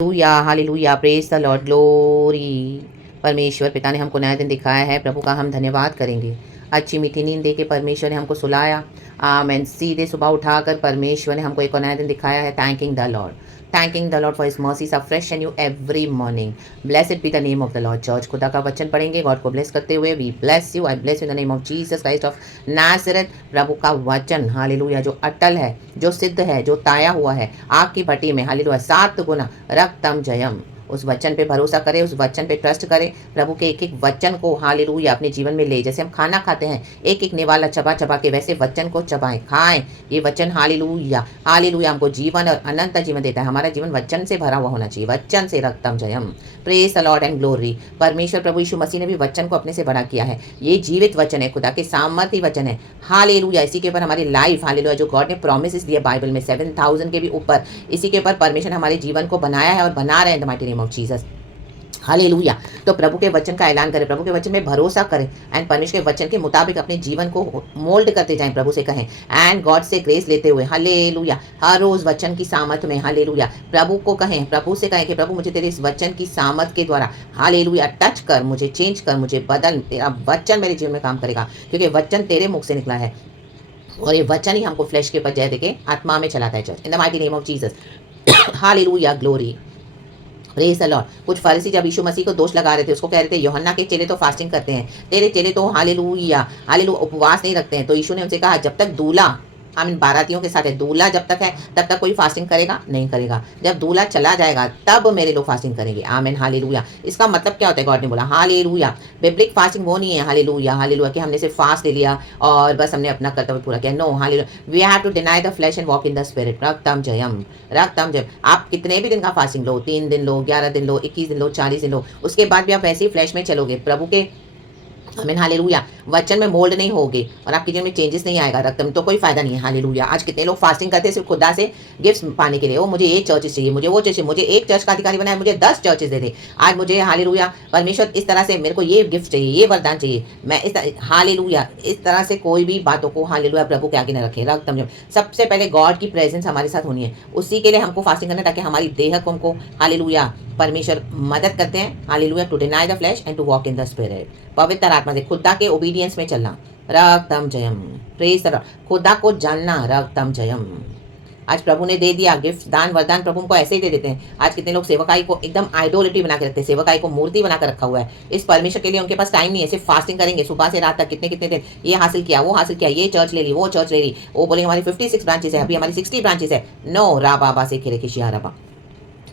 Hallelujah hallelujah praise the Lord glory. परमेश्वर पिता ने हमको नया दिन दिखाया है, प्रभु का हम धन्यवाद करेंगे। अच्छी मीठी नींद दे के परमेश्वर ने हमको सुलाया। आमेन। सीधे सुबह उठाकर परमेश्वर ने हमको एक और नया दिन दिखाया है। Thanking the Lord for his mercies are fresh and new every morning. Blessed be the name of the Lord. Church खुदा का वचन पढ़ेंगे, गॉड को ब्लेस करते हुए we bless you. I bless you in the name of Jesus Christ of Nazareth. प्रभु का वचन हालेलुया जो अटल है, जो सिद्ध है, जो ताया हुआ है आग की भट्टी में, हालेलुया 7 गुना रक्तम जयम। उस वचन पे भरोसा करें, उस वचन पे ट्रस्ट करें। प्रभु के एक एक वचन को हालेलुया अपने जीवन में ले। जैसे हम खाना खाते हैं एक एक निवाला चबा चबा के, वैसे वचन को चबाएं, खाएं। ये वचन हालेलुया हालेलुया हमको जीवन और अनंत जीवन देता है। हमारा जीवन वचन से भरा हुआ होना चाहिए, वचन से रक्तम जयम। Praise the Lord and glory. परमेश्वर प्रभु यीशु मसीह ने भी वचन को अपने से बड़ा किया है। ये जीवित वचन है, खुदा के सामर्थ्य वचन है। हालेलुया इसी के ऊपर हमारी लाइफ, हालेलुया जो गॉड ने प्रॉमिसेस दिए बाइबल में 7000 के भी ऊपर, इसी के ऊपर परमेश्वर ने हमारे जीवन को बनाया है और बना रहे हैं the mighty name of Jesus. Hallelujah. तो प्रभु के वचन का ऐलान करें, प्रभु के वचन में भरोसा करें एंड परमेश्वर के वचन के मुताबिक अपने जीवन को मोल्ड करते जाएं। प्रभु से कहें एंड गॉड से ग्रेस लेते हुए हालेलुया हर रोज वचन की सामर्थ में हालेलुया प्रभु को कहें, प्रभु से कहें कि प्रभु मुझे तेरे इस वचन की सामर्थ के द्वारा हालेलुया टच कर, मुझे चेंज कर, मुझे बदल। तेरा वचन मेरे जीवन में काम करेगा क्योंकि वचन तेरे मुख से निकला है और ये वचन ही हमको फ्लैश के ऊपर जय देके आत्मा में चलाता है। Church in the mighty name of Jesus. Hallelujah glory praise the Lord. कुछ फरीसी जब यीशु मसीह को दोष लगा रहे थे, उसको कह रहे थे यूहन्ना के चेले तो फास्टिंग करते हैं, तेरे चेले तो हालेलुया हालेलुया उपवास नहीं रखते हैं। तो यीशु ने उनसे कहा जब तक दूल्हा बारातियों के साथ है, दूल्हा जब तक है तब तक कोई फास्टिंग करेगा नहीं करेगा। जब दूल्हा चला जाएगा तब मेरे लोग फास्टिंग करेंगे। आमीन हालेलुया। इसका मतलब क्या होता है? गॉड ने बोला हालेलुया बिब्लिक फास्टिंग वो नहीं है हालेलुया हालेलुया कि हमने सिर्फ फास्ट ले लिया और बस हमने अपना कर्तव्य पूरा किया। No hallelujah, we have to deny the flesh and walk in the spirit. रक्तम जयम रक्तम जयम। आप कितने भी दिन का फास्टिंग लो, 3 दिन लो, 11 दिन लो, 21 दिन लो, 40 दिन लो, उसके बाद भी आप ऐसे ही फ्लैश में चलोगे, प्रभु के आमीन हालेलुया वचन में मोल्ड नहीं होगे और आपके जीवन में चेंजेस नहीं आएगा रक्त में, तो कोई फायदा नहीं है। हालेलुया। आज कितने लोग फास्टिंग करते हैं सिर्फ खुदा से गिफ्ट्स पाने के लिए। वो मुझे ये चर्चेस चाहिए, मुझे वो चर्च चाहिए, मुझे एक चर्च का अधिकारी बनाए, मुझे 10 चर्चेस दे दे। आज मुझे हालेलुया परमेश्वर इस तरह से मेरे को ये गिफ्ट चाहिए, ये वरदान चाहिए, मैं इस हालेलुया इस तरह से कोई भी बातों को हालेलुया प्रभु के आगे न रखें। रक्त में सबसे पहले गॉड की प्रेजेंस हमारे साथ होनी है, उसी के लिए हमको फास्टिंग करना है ताकि हमारी देह को हमको हालेलुया परमेश्वर मदद करते हैं hallelujah to deny the flesh and to walk in the spirit. पवित्र आत्मा से खुदा के ओबीडियंस में चलना। रक्तम जयम। Praise the Lord. खुदा को जानना। रक्तम जयम। आज प्रभु ने दे दिया गिफ्ट, दान वरदान प्रभु को ऐसे ही दे देते हैं। आज कितने लोग सेवकाई को एकदम आइडोलिटी बना के रखते हैं, सेवकाई को मूर्ति बना कर रखा हुआ है। इस परमेश्वर के लिए उनके पास टाइम नहीं है, सिर्फ फास्टिंग करेंगे सुबह से रात तक, कितने कितने दिन ये हासिल किया, वो हासिल किया, ये चर्च ले ली, वो चर्च ले ली। वो बोले हमारी 56 ब्रांचेस है, अभी हमारी 60 ब्रांचेस है। नो रा बाबा से खेरे खिशिया रबा।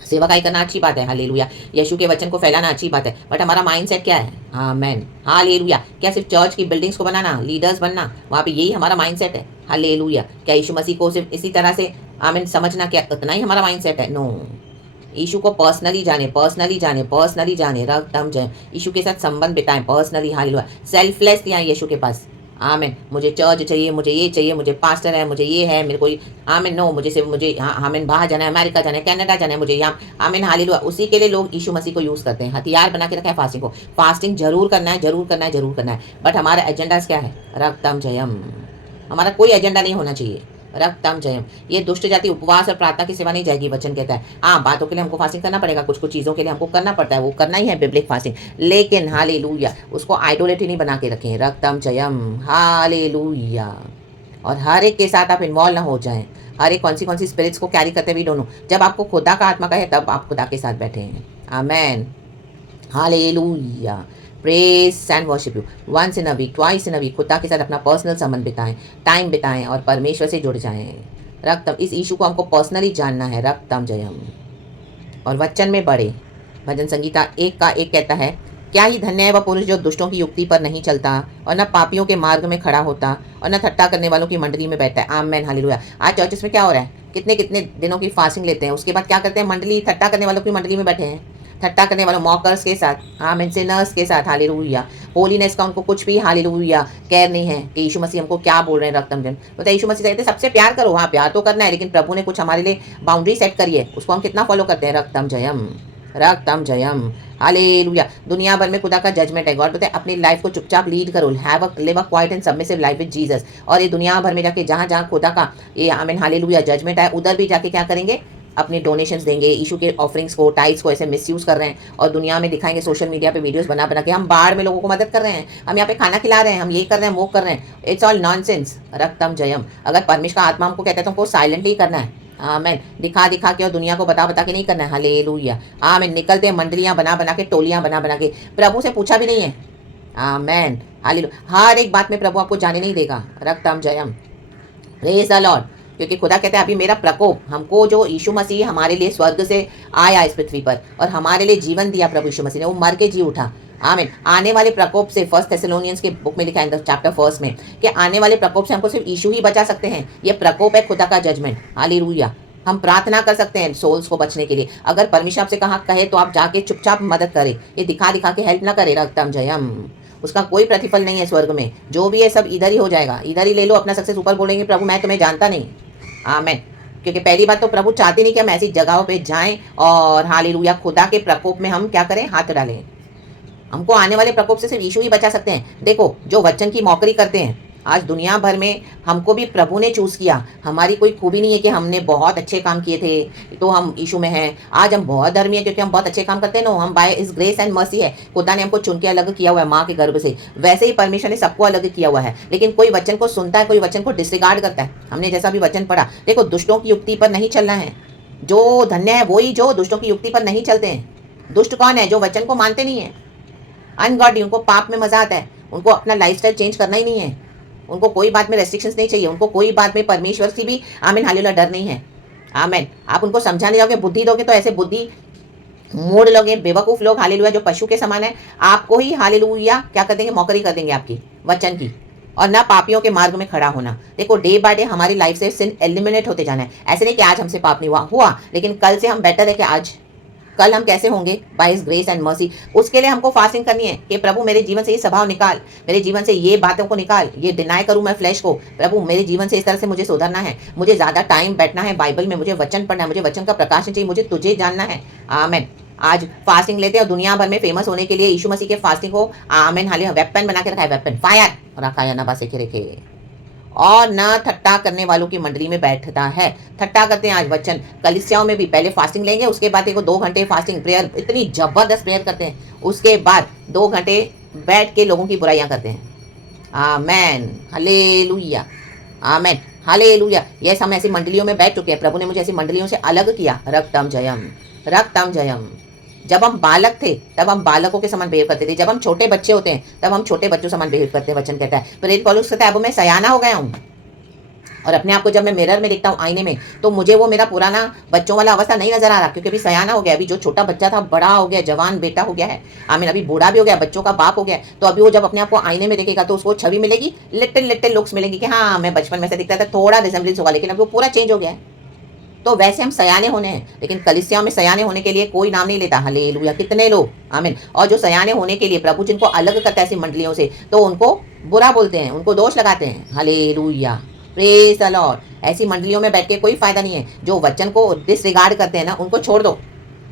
सेवकाई करना अच्छी बात है हालेलुया, यीशु के वचन को फैलाना अच्छी बात है, बट हमारा माइंडसेट क्या है? Amen hallelujah. क्या सिर्फ चर्च की बिल्डिंग्स को बनाना, लीडर्स बनना, वहाँ पे यही हमारा माइंडसेट है? हालेलुया। क्या यीशु मसीह को सिर्फ इसी तरह से आमेन समझना, क्या उतना ही हमारा माइंडसेट है? नो। यीशु को पर्सनली जाने, पर्सनली जाने, पर्सनली जाने। रक्तम जय। यीशु के साथ संबंध बिताएं पर्सनली हालेलुया। सेल्फलेस दिया यीशु के पास। आमेन। मुझे चर्च चाहिए, मुझे ये चाहिए, मुझे पास्टर है, मुझे ये है, मेरे को आमेन। नो, मुझे सिर्फ मुझे आमेन बाहर जाना है, अमेरिका जाना है, कनाडा जाना है, मुझे यहाँ आमेन हालेलुया। उसी के लिए लोग यीशु मसीह को यूज़ करते हैं, हथियार बना के रखा है फास्टिंग को। फास्टिंग जरूर करना है, जरूर करना है, जरूर करना है, बट हमारा एजेंडाज क्या है? रक्तम जयम। हमारा कोई एजेंडा नहीं होना चाहिए। रक्तम जयम। ये दुष्ट जाति उपवास और प्रार्थना की सेवा नहीं जाएगी, वचन कहता है। हाँ, बातों के लिए हमको फास्टिंग करना पड़ेगा, कुछ कुछ चीज़ों के लिए हमको करना पड़ता है, वो करना ही है बिब्लिक फास्टिंग, लेकिन हालेलुया उसको आइडोलिटी नहीं बना के रखें। रक्तम जयम हालेलुया। और हर एक के साथ आप इन्वॉल्व ना हो जाएं, हर एक कौन सी स्पिरिट्स को कैरी करते हुए दोनों। जब आपको खुदा का आत्मा का है तब आप खुदा के साथ बैठे हैं। Amen hallelujah. Praise and worship you once in a week, twice in a week. खुदा के साथ अपना पर्सनल संबंध बिताएं, टाइम बिताएं और परमेश्वर से जुड़ जाएं। रक्तम, इस इशू को हमको पर्सनली जानना है। रक्तम जयम। और वचन में बढ़े। भजन संगीता 1 का 1 कहता है, क्या ही धन्य है वह पुरुष जो दुष्टों की युक्ति पर नहीं चलता और न पापियों के मार्ग में खड़ा होता और न ठट्टा करने वालों की मंडली में बैठता है। Amen hallelujah. आज चर्चेस में क्या हो रहा है? कितने कितने दिनों की फास्टिंग लेते हैं, उसके बाद क्या करते हैं? मंडली, ठट्टा करने वालों की मंडली में बैठे हैं, ठट्टा करने वालों मॉकर्स के साथ, आमीन, सिनर्स के साथ। हालेलुया। होलीनेस का उनको कुछ भी हालेलुया केयर नहीं है कि यीशु मसीह हमको क्या बोल रहे हैं। रक्तम जन तो यीशु मसीह कहते हैं सबसे प्यार करो। हाँ, प्यार तो करना है, लेकिन प्रभु ने कुछ हमारे लिए बाउंड्री सेट करी है, उसको हम कितना फॉलो करते हैं? रक्तम जयम। रक्तम जयम हालेलुया। दुनिया भर में खुदा का जजमेंट है। गॉड बोलते हैं अपनी लाइफ को चुपचाप लीड करो, have a live a quiet and submissive life with Jesus. और ये दुनिया भर में जाके जहाँ जहाँ खुदा का ये आमीन हालेलुया जजमेंट है, उधर भी जाके क्या करेंगे? अपने डोनेशंस देंगे, यीशु के ऑफरिंग्स को, टाइट्स को ऐसे मिसयूज़ कर रहे हैं और दुनिया में दिखाएंगे, सोशल मीडिया पे वीडियोस बना बना के हम बाढ़ में लोगों को मदद कर रहे हैं, हम यहाँ पे खाना खिला रहे हैं, हम ये कर रहे हैं, वो कर रहे हैं। It's all nonsense. रक्तम जयम। अगर परमेश्वर का आत्मा हमको कहते हैं तो हमको साइलेंटली करना है। आमेन। दिखा दिखा के और दुनिया को बता बता के नहीं करना है। हालेलुया। आमेन। निकलते हैं मंडलियाँ बना बना के, टोलियाँ बना बना के, प्रभु से पूछा भी नहीं है। आमेन। हालेलुया। हर एक बात में प्रभु आपको जाने नहीं देगा। रक्तम जयम। Praise the Lord. क्योंकि खुदा कहते हैं अभी मेरा प्रकोप, हमको जो यीशु मसीह हमारे लिए स्वर्ग से आया इस पृथ्वी पर और हमारे लिए जीवन दिया प्रभु यीशु मसीह ने, वो मर के जी उठा। आमीन। आने वाले प्रकोप से फर्स्ट थेसलोनियंस के बुक में लिखा है चैप्टर 1 में कि आने वाले प्रकोप से हमको सिर्फ यीशु ही बचा सकते हैं। ये प्रकोप है खुदा का जजमेंट। हालेलुया। हम प्रार्थना कर सकते हैं सोल्स को बचने के लिए। अगर परमेश्वर आपसे कहे तो आप जाके चुपचाप मदद करें, ये दिखा दिखा के हेल्प ना करें। रक्तम जयम। उसका कोई प्रतिफल नहीं है स्वर्ग में। जो भी है सब इधर ही हो जाएगा। इधर ही ले लो अपना सक्सेस, ऊपर बोलेंगे प्रभु मैं तुम्हें जानता नहीं। आमेन। क्योंकि पहली बात तो प्रभु चाहते नहीं कि हम ऐसी जगहों पे जाएं और हालेलुया खुदा के प्रकोप में हम क्या करें, हाथ डालें। हमको आने वाले प्रकोप से सिर्फ यीशु ही बचा सकते हैं। देखो जो वचन की मौकरी करते हैं, आज दुनिया भर में हमको भी प्रभु ने चूज़ किया। हमारी कोई खूबी नहीं है कि हमने बहुत अच्छे काम किए थे तो हम यीशु में हैं। आज हम बहुत धर्मी हैं क्योंकि हम बहुत अच्छे काम करते हैं। नो, हम बाय इस ग्रेस एंड मर्सी है। खुदा ने हमको चुन के अलग किया हुआ है माँ के गर्भ से। वैसे ही परमेश्वर ने सबको अलग किया हुआ है। लेकिन कोई वचन को सुनता है, कोई वचन को डिसरिगार्ड करता है। हमने जैसा भी वचन पढ़ा, देखो दुष्टों की युक्ति पर नहीं चलना है। जो धन्य है वही जो दुष्टों की युक्ति पर नहीं चलते हैं। दुष्ट कौन है? जो वचन को मानते नहीं है, अनगॉडी। उनको पाप में मजा आता है, उनको अपना लाइफस्टाइल चेंज करना ही नहीं है, उनको कोई बात में रेस्ट्रिक्शंस नहीं चाहिए, उनको कोई बात में परमेश्वर से भी आमीन हालेलुया डर नहीं है। आमीन। आप उनको समझाने जाओगे, बुद्धि दोगे तो ऐसे बुद्धि मोड़ लोगे। बेवकूफ़ लोग हालेलुया जो पशु के समान है, आपको ही हालेलुया क्या कर देंगे, मौकरी कर देंगे आपकी वचन की। और ना पापियों के मार्ग में खड़ा होना। देखो डे बाय डे हमारी लाइफ से सिन एलिमिनेट होते जाना है। ऐसे नहीं कि आज हमसे पाप नहीं हुआ, लेकिन कल से हम बेटर है कि आज। कल हम कैसे होंगे? By his grace and mercy. उसके लिए हमको फास्टिंग करनी है कि प्रभु मेरे जीवन से ये स्वभाव निकाल, मेरे जीवन से ये बातों को निकाल, ये डिनाई करूं मैं फ्लैश को। प्रभु मेरे जीवन से इस तरह से मुझे सुधरना है। मुझे ज़्यादा टाइम बैठना है बाइबल में, मुझे वचन पढ़ना है, मुझे वचन का प्रकाशन चाहिए, मुझे तुझे जानना है। आमेन। आज फास्टिंग लेते हैं और दुनिया भर में फेमस होने के लिए यीशु मसीह के फास्टिंग को आमेन हाले वेपन बना के रखा है। वेपन फायर रखा है ना बासे के रखे। और न ठट्टा करने वालों की मंडली में बैठता है। ठट्टा करते हैं आज वचन। कलीसियाओं में भी पहले फास्टिंग लेंगे, उसके बाद देखो 2 घंटे फास्टिंग प्रेयर, इतनी जबरदस्त प्रेयर करते हैं। उसके बाद 2 घंटे बैठ के लोगों की बुराइयां करते हैं। Amen hallelujah. Amen hallelujah. Yes, हम ऐसी मंडलियों में बैठ चुके हैं। प्रभु ने मुझे ऐसी मंडलियों से अलग किया। रक्तम जयम। रक्तम जयम। जब हम बालक थे तब हम बालकों के समान बिहेव करते थे। जब हम छोटे बच्चे होते हैं तब हम छोटे बच्चों समान बिहेव करते हैं। वचन कहता है, प्रेरित पौलुस कहता है अब मैं सयाना हो गया हूँ। और अपने आप को जब मैं मिरर में देखता हूँ आईने में, तो मुझे वो मेरा पुराना बच्चों वाला अवस्था नहीं नजर आ रहा, क्योंकि अभी सयाना हो गया। अभी जो छोटा बच्चा था बड़ा हो गया, जवान बेटा हो गया है। आमीन। अभी बूढ़ा भी हो गया, बच्चों का बाप हो गया। तो अभी वो जब अपने आप को आईने में देखेगा तो उसको छवि मिलेगी, लिटिल लिटिल लुक्स मिलेंगी कि हाँ मैं बचपन में से दिखता था, थोड़ा रिजेंबलेंस होगा, लेकिन अभी वो पूरा चेंज हो गया है। तो वैसे हम सयाने होने हैं, लेकिन कलीसियाओं में सयाने होने के लिए कोई नाम नहीं लेता। हालेलुया। कितने लोग आमीन। और जो सयाने होने के लिए प्रभु जिनको अलग करता है ऐसी मंडलियों से, तो उनको बुरा बोलते हैं, उनको दोष लगाते हैं। हालेलुया। Praise the Lord. ऐसी मंडलियों में बैठ के कोई फायदा नहीं है। जो वचन को डिसरिगार्ड करते हैं ना, उनको छोड़ दो।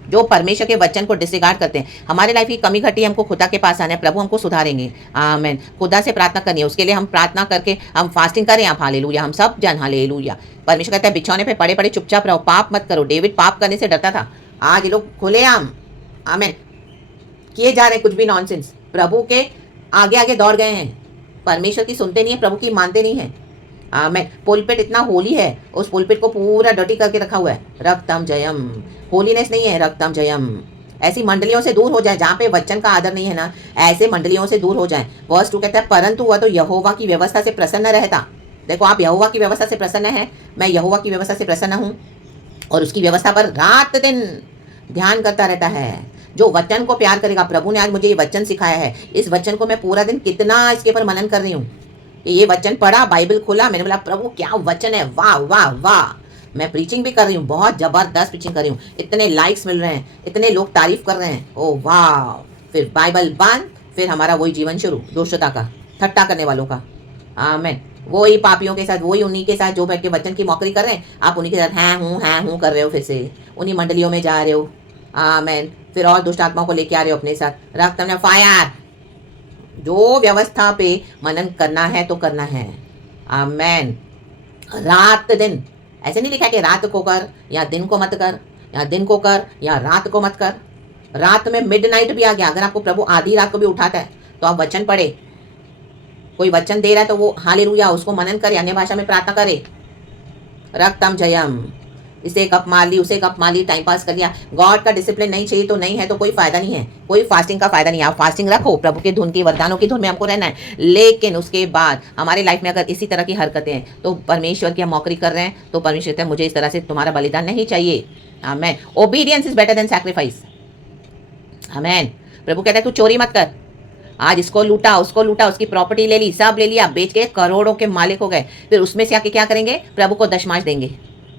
जो परमेश्वर के वचन को डिसरिगार्ड करते हैं, हमारे लाइफ की कमी घटी, हमको खुदा के पास आना है, प्रभु हमको सुधारेंगे। आमीन। खुदा से प्रार्थना करनी है, उसके लिए हम प्रार्थना करके हम फास्टिंग करें। आप हालेलुया। हम सब जन हालेलुया। परमेश्वर कहता है बिछौने पे पड़े पड़े चुपचाप रहो, पाप मत करो। डेविड पाप करने से डरता था। आज लोग खुलेआम आमीन किए जा रहे हैं कुछ भी नॉनसेंस, प्रभु के आगे आगे दौड़ गए हैं। परमेश्वर की सुनते नहीं है, प्रभु की मानते नहीं है। आमीन। पुलपिट इतना होली है, उस पुलपिट को पूरा डर्टी करके रखा हुआ है। रक्तम जयम। होलीनेस नहीं है, रक्तम जयम। ऐसी मंडलियों से दूर हो जाए जहाँ पे वचन का आदर नहीं है ना, ऐसे मंडलियों से दूर हो जाए। वर्स 2 कहता है परंतु वह तो यहोवा की व्यवस्था से प्रसन्न रहता। देखो आप यहोवा की व्यवस्था से प्रसन्न है, मैं यहोवा की व्यवस्था से प्रसन्न हूँ और उसकी व्यवस्था पर रात दिन ध्यान करता रहता है। जो वचन को प्यार करेगा, प्रभु ने आज मुझे ये वचन सिखाया है, इस वचन को मैं पूरा दिन कितना इसके ऊपर मनन कर रही हूँ। ये वचन पढ़ा, बाइबल खोला, मैंने बोला प्रभु क्या वचन है, वाह वाह वाह। मैं प्रीचिंग भी कर रही हूँ, बहुत जबरदस्त प्रीचिंग कर रही हूँ, इतने लाइक्स मिल रहे हैं, इतने लोग तारीफ कर रहे हैं। ओ वाह। फिर बाइबल बंद, फिर हमारा वही जीवन शुरू, दुष्टता का, ठट्टा करने वालों का। आमीन। वही पापियों के साथ, वही उन्हीं के साथ जो बैठ के वचन की मौकरी कर रहे हैं, आप उन्हीं के साथ हैं हूँ कर रहे हो, फिर से उन्हीं मंडलियों में जा रहे हो। आमीन। फिर और दुष्ट आत्माओं को लेके आ रहे हो अपने साथ। रक्त में फायर। जो व्यवस्था पे मनन करना है तो करना है। आमीन। रात दिन ऐसे नहीं लिखा है कि रात को कर या दिन को मत कर, या दिन को कर या रात को मत कर। रात में मिडनाइट भी आ गया, अगर आपको प्रभु आधी रात को भी उठाता है तो आप वचन पढ़े। कोई वचन दे रहा है तो वो हालेलुया उसको मनन करे, अन्य भाषा में प्रार्थना करे। रक्तम जयम। इसे कप मार ली, उसे कप मार ली, टाइम पास कर लिया। गॉड का डिसिप्लिन नहीं चाहिए तो नहीं है, तो कोई फायदा नहीं है, कोई फास्टिंग का फायदा नहीं है। आप फास्टिंग रखो, प्रभु की धुन की, वरदानों की धुन में हमको रहना है, लेकिन उसके बाद हमारी लाइफ में अगर इसी तरह की हरकतें हैं तो परमेश्वर की हम मौकरी कर रहे हैं, तो परमेश्वर कहते हैं मुझे इस तरह से तुम्हारा बलिदान नहीं चाहिए। Amen. Obedience is better than sacrifice. Amen. प्रभु कहता है तू चोरी मत कर। आज इसको लूटा, उसको लूटा, उसकी प्रॉपर्टी ले ली, सब ले लिया, बेच के करोड़ों के मालिक हो गए। फिर उसमें से आके क्या करेंगे? प्रभु को दशमांश देंगे,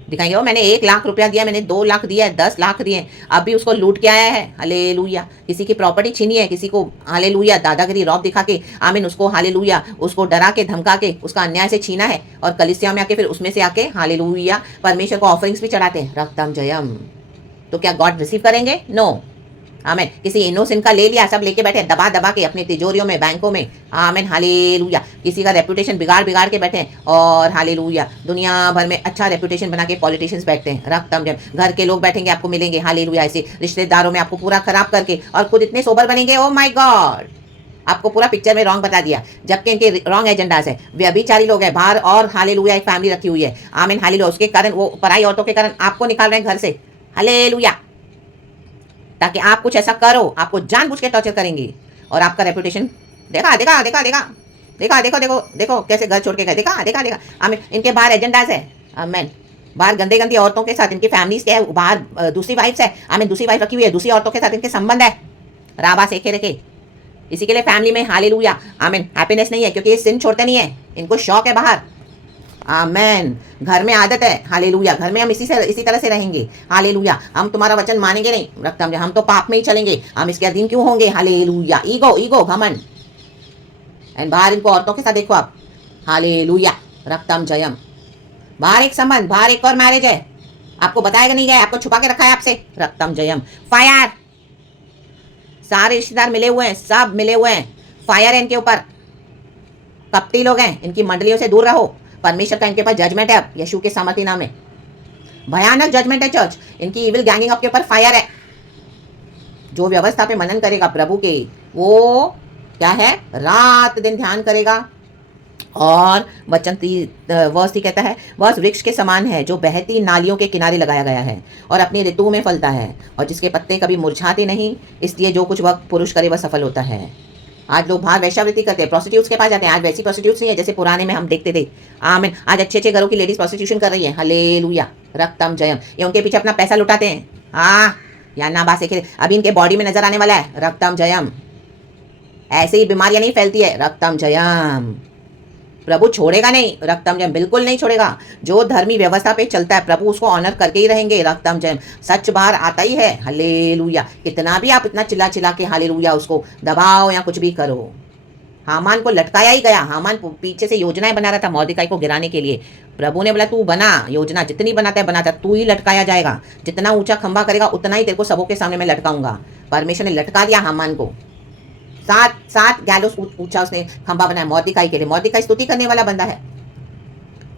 दिखाएंगे वो मैंने 1 लाख रुपया दिया, मैंने 2 लाख दिया है, 10 लाख दिए, अभी उसको लूट के आया है। हालेलुया। किसी की प्रॉपर्टी छीनी है, किसी को हालेलुया दादागिरी रौब दिखा के, आमीन, उसको हालेलुया, उसको डरा के धमका के उसका अन्याय से छीना है, और कलीसिया में आके फिर उसमें से आके हालेलुया परमेश्वर को ऑफरिंग्स भी चढ़ाते हैं। रक्तम जयम। तो क्या गॉड रिसीव करेंगे? नो। आमेन। किसी इनोसेंट का ले लिया, सब लेके बैठे दबा दबा के अपनी तिजोरियों में, बैंकों में। आमेन। हालेलुया। किसी का रेपुटेशन बिगाड़ बिगाड़ के बैठे हैं, और हालेलुया दुनिया भर में अच्छा रेपुटेशन बना के पॉलिटिशियंस बैठते हैं। रक्तम जब घर के लोग बैठेंगे आपको मिलेंगे, हालेलुया, ऐसे रिश्तेदारों में आपको पूरा खराब करके, और खुद इतने सोबर बनेंगे। ओ माय गॉड, आपको पूरा पिक्चर में रॉन्ग बता दिया, जबकि इनके रॉन्ग एजेंडास है। व्यभिचारी लोग हैं बाहर, और हालेलुया एक फैमिली रखी हुई है। आमीन। हालेलुया। उसके कारण वो पराई औरतों के कारण आपको निकाल रहे हैं घर से। हालेलुया। ताकि आप कुछ ऐसा करो, आपको जानबूझ के टॉर्चर करेंगे, और आपका रेपुटेशन देखा देखा देखा देखा देखा, देखो देखो देखो कैसे घर छोड़ के गए, देखा देखा देखा। आमीन। इनके बाहर एजेंडाज है। आमीन। बाहर गंदे गंदी औरतों के साथ इनकी फैमिलीज के है, बाहर दूसरी वाइफ्स है। आमीन। दूसरी वाइफ रखी हुई है, दूसरी औरतों के साथ इनके संबंध है, राबा सेखे रखे। इसी के लिए फैमिली में हालेलुया आमीन हैप्पीनेस नहीं है, क्योंकि ये सिन छोड़ते नहीं है, इनको शौक है बाहर। आमेन। घर में आदत है, हालेलुया, घर में हम इसी तरह से रहेंगे। हालेलुया। हम तुम्हारा वचन मानेंगे नहीं, रक्तम, हम तो पाप में ही चलेंगे, हम इसके अधीन क्यों होंगे? हालेलुया। ईगो ईगो घमंड। एंड बाहर इनको औरतों के साथ देखो आप, हालेलुया, रक्तम जयम। बाहर एक संबंध, बाहर एक और मैरिज है, आपको बताएगा नहीं गया, आपको छुपा के रखा है आपसे। रक्तम जयम। फायर। सारे रिश्तेदार मिले हुए हैं, सब मिले हुए हैं, फायर है इनके ऊपर। कपटी लोग हैं, इनकी मंडलियों से दूर रहो। परमेश्वर का इनके पास जजमेंट है अब, यीशु के सामर्थी नाम में भयानक जजमेंट है चर्च। इनकी इविल गैंगिंग आपके ऊपर फायर है। जो व्यवस्था पे मनन करेगा प्रभु के, वो क्या है? रात दिन ध्यान करेगा। और वचन वर्ष कहता है, वह वृक्ष के समान है जो बहती नालियों के किनारे लगाया गया है और अपनी ऋतु में फलता है, और जिसके पत्ते कभी मुरझाते नहीं, इसलिए जो कुछ वह पुरुष करे वह सफल होता है। आज लोग बाहर वैश्यावृत्ति करते हैं, प्रोस्टिट्यूट्स के पास जाते हैं। आज वैसी प्रोस्टिट्यूट्स नहीं है जैसे पुराने में हम देखते थे। आमीन। आज अच्छे अच्छे घरों की लेडीज प्रोस्टिट्यूशन कर रही है। हालेलुया, रक्तम जयम। ये उनके पीछे अपना पैसा लुटाते हैं। हाँ, या ना बात से अभी इनके बॉडी में नजर आने वाला है। रक्तम जयम। ऐसे ही बीमारियां नहीं फैलती है। रक्तम जयम। प्रभु छोड़ेगा नहीं, रक्तम जयम, बिल्कुल नहीं छोड़ेगा। जो धर्मी व्यवस्था पे चलता है प्रभु उसको ऑनर करके ही रहेंगे। रक्तम जयम। सच बाहर आता ही है। हालेलुया। कितना भी आप इतना चिल्ला चिल्ला के हालेलुया उसको दबाओ या कुछ भी करो। हामान को लटकाया ही गया। हामान पीछे से योजनाएं बना रहा था मॉर्देकाई को गिराने के लिए। प्रभु ने बोला तू बना योजना, जितनी बनाता है बनाता, तू ही लटकाया जाएगा। जितना ऊंचा खंबा करेगा उतना ही तेरे को सबों के सामने मैं लटकाऊंगा। परमेश्वर ने लटका दिया हामान को। 7 गैलोस ऊंचा उसने खंबा बनाया मॉर्देकाई के लिए। मॉर्देकाई स्तुति करने वाला बंदा है।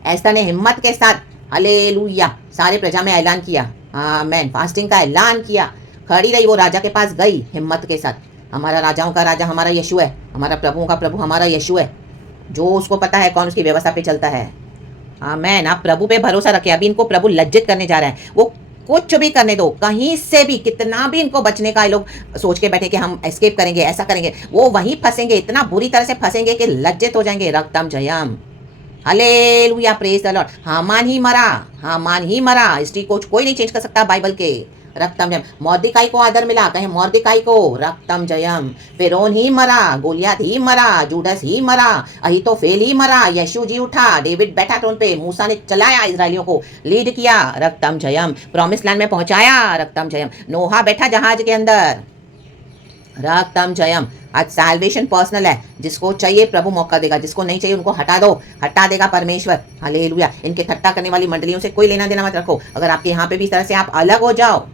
एस्तर ने हिम्मत के साथ हालेलुया सारे प्रजा में ऐलान किया। आमीन। फास्टिंग का ऐलान किया, खड़ी रही, वो राजा के पास गई हिम्मत के साथ। हमारा राजाओं का राजा हमारा यीशु है, हमारा प्रभुओं का प्रभु हमारा यीशु है, जो उसको पता है कौन उसकी व्यवस्था पे चलता है। आमीन। आप प्रभु पे भरोसा रखें। अभी इनको प्रभु लज्जित करने जा रहा है। वो कुछ भी करने दो, कहीं से भी, कितना भी इनको बचने का लोग सोच के बैठे कि हम एस्केप करेंगे, ऐसा करेंगे, वो वहीं फंसेंगे, इतना बुरी तरह से फंसेंगे कि लज्जित हो जाएंगे। रक्तम जयम। Hallelujah, praise the Lord. Haman ही मरा, हामान ही मरा। हिस्ट्री को कोई नहीं चेंज कर सकता बाइबल के। रक्तम जयम। मॉर्देकाई को आदर मिला, कहे मॉर्देकाई को। रक्तम जयम। फिरौन ही मरा, गोलियत ही मरा, जूडस ही मरा, अहीतोफेल ही मरा, यीशु जी उठा, डेविड बैठा ट्रोन पे, मूसा ने चलाया, इजराइलियों को लीड किया। रक्तम जयम। प्रॉमिस लैंड में पहुंचाया। रक्तम जयम। नोहा बैठा जहाज के अंदर। रक्तम जयम। आज सैल्वेशन पर्सनल है, जिसको चाहिए प्रभु मौका देगा, जिसको नहीं चाहिए उनको हटा दो, हटा देगा परमेश्वर। हालेलुया। इनके ठट्टा करने वाली मंडलियों से कोई लेना देना मत रखो। अगर आपके यहाँ पे भी इस तरह से आप अलग हो जाओ,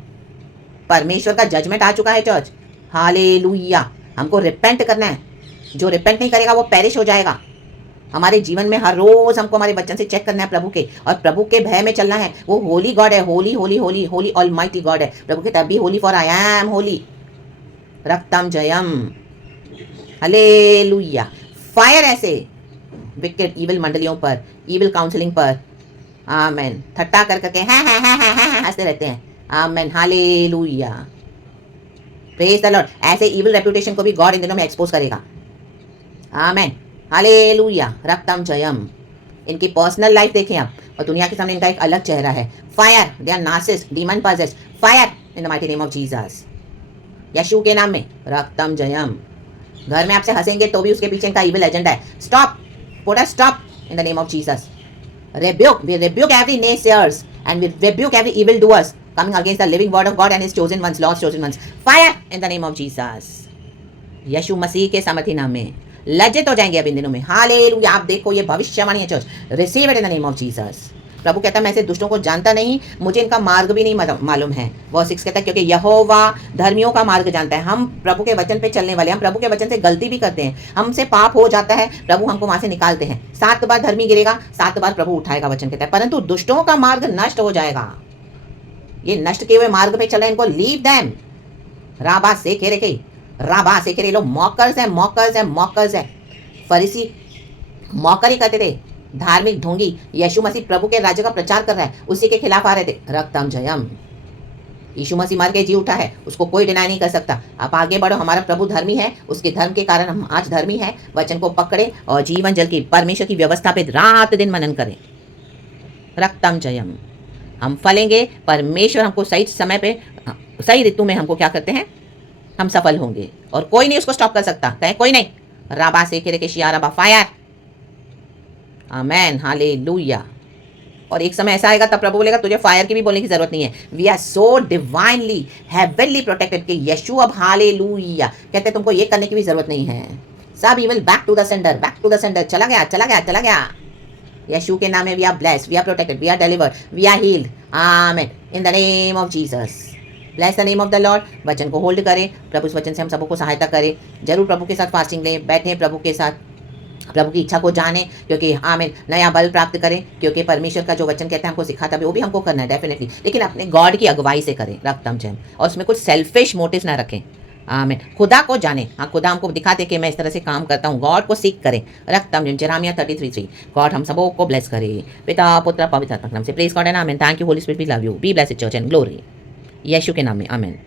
परमेश्वर का जजमेंट आ चुका है चर्च। हालेलुया। हमको रिपेंट करना है, जो रिपेंट नहीं करेगा वो पेरिश हो जाएगा। हमारे जीवन में हर रोज हमको हमारे वचन से चेक करना है प्रभु के, और प्रभु के भय में चलना है। वो होली गॉड है, holy holy holy holy almighty God है। प्रभु के तब भी holy, for I am holy. रक्तम जयम, हालेलुया। फायर ऐसे विकेट इविल मंडलियों पर, इविल काउंसलिंग पर, आमेन, ठट्टा कर करके हैं हंसते रहते हैं। Amen, hallelujah, praise the Lord. ऐसे इविल रेपुटेशन को भी गॉड इन दिनों में एक्सपोज करेगा। आमेन, हालेलुया, रक्तम जयम। इनकी पर्सनल लाइफ देखें आप, और दुनिया के सामने इनका एक अलग चेहरा है। Fire, they are narcissist, demon possessed, fire in the mighty name of Jesus, यीशु के नाम में, रक्तम जयम। घर में आपसे हंसेंगे तो भी उसके पीछे इनका इविल एजेंडा है। Stop, put a stop in the name of Jesus. Rebuke, we rebuke every naysayers and we rebuke every evildoers coming against the living word of God and his chosen ones, Lord's chosen ones. Fire in the name of Jesus. यीशु मसीह के सामर्थी नाम में लज्जित हो जाएंगे अब इन दिनों में। हालेलुया। आप देखो, ये भविष्यवाणी है church. Receive it in the name of Jesus. प्रभु कहता है मैं ऐसे दुष्टों को जानता नहीं, मुझे इनका मार्ग भी नहीं मालूम है। वर्स 6 कहता है क्योंकि यहोवा धर्मियों का मार्ग जानता है। हम प्रभु के वचन पे चलने वाले, हम प्रभु के वचन से गलती भी करते हैं, हमसे पाप हो जाता है, प्रभु हमको वहां से निकालते हैं। 7 बार धर्मी गिरेगा, 7 बार प्रभु उठाएगा, वचन कहता है। परंतु दुष्टों का मार्ग नष्ट हो जाएगा। ये नष्ट किए हुए मार्ग पे चल रहे हैं, इनको लीव देम। राबा से खेरे लोग मॉकर्स हैं, मॉकर्स हैं, मॉकर्स हैं। फरीसी मॉकर ही करते थे, धार्मिक ढोंगी। यीशु मसीह प्रभु के राज्य का प्रचार कर रहा है, उसी के खिलाफ आ रहे थे। रक्तम जयम। यीशु मसीह मर के जी उठा है, उसको कोई डिनाई नहीं कर सकता। आप आगे बढ़ो, हमारा प्रभु धर्मी है, उसके धर्म के कारण हम आज धर्मी हैं। वचन को पकड़े और जीवन जल की परमेश्वर की व्यवस्था पे रात दिन मनन करें। रक्तम जयम। हम फलेंगे, परमेश्वर हमको सही समय पे, सही ऋतु में हमको क्या करते हैं, हम सफल होंगे, और कोई नहीं उसको स्टॉप कर सकता। कहे कोई नहीं। राबा से के शिया राबा, फायर। आमेन, हालेलुया। और एक समय ऐसा आएगा तब प्रभु बोलेगा तुझे फायर की भी बोलने की जरूरत नहीं है। We are so divinely heavenly protected कि यीशु अब, हालेलुया, कहते तुमको ये करने की भी जरूरत नहीं है। सब evil back to the center, back to the center, चला गया, चला गया, चला गया। यीशु के नाम में we are blessed, we are protected, we are delivered, we are healed. Amen, in the name of Jesus. Bless the name of the Lord. वचन को होल्ड करें, प्रभु इस वचन से हम सबको सहायता करें। जरूर प्रभु के साथ फास्टिंग लें, बैठें प्रभु के साथ, प्रभु की इच्छा को जाने, क्योंकि आमीन, नया बल प्राप्त करें, क्योंकि परमेश्वर का जो वचन कहते हैं हमको सिखाता है वो भी हमको करना है डेफिनेटली, लेकिन अपने गॉड की अगुवाई से करें। रक्तम जयम। और उसमें कुछ सेल्फिश मोटिव ना रखें। आमीन, खुदा को जाने। हाँ, खुदा हमको दिखाते कि मैं इस तरह से काम करता हूँ, गॉड को सीख करें। रक्तम जयम, जेरेमिया 33:3। गॉड हम सबों को ब्लेस करे, पिता पुत्र पवित्र आत्मा के नाम से। Praise God and amen. Thank you holy spirit, we love you, be blessed church and glory. यीशु के नाम में, आमीन।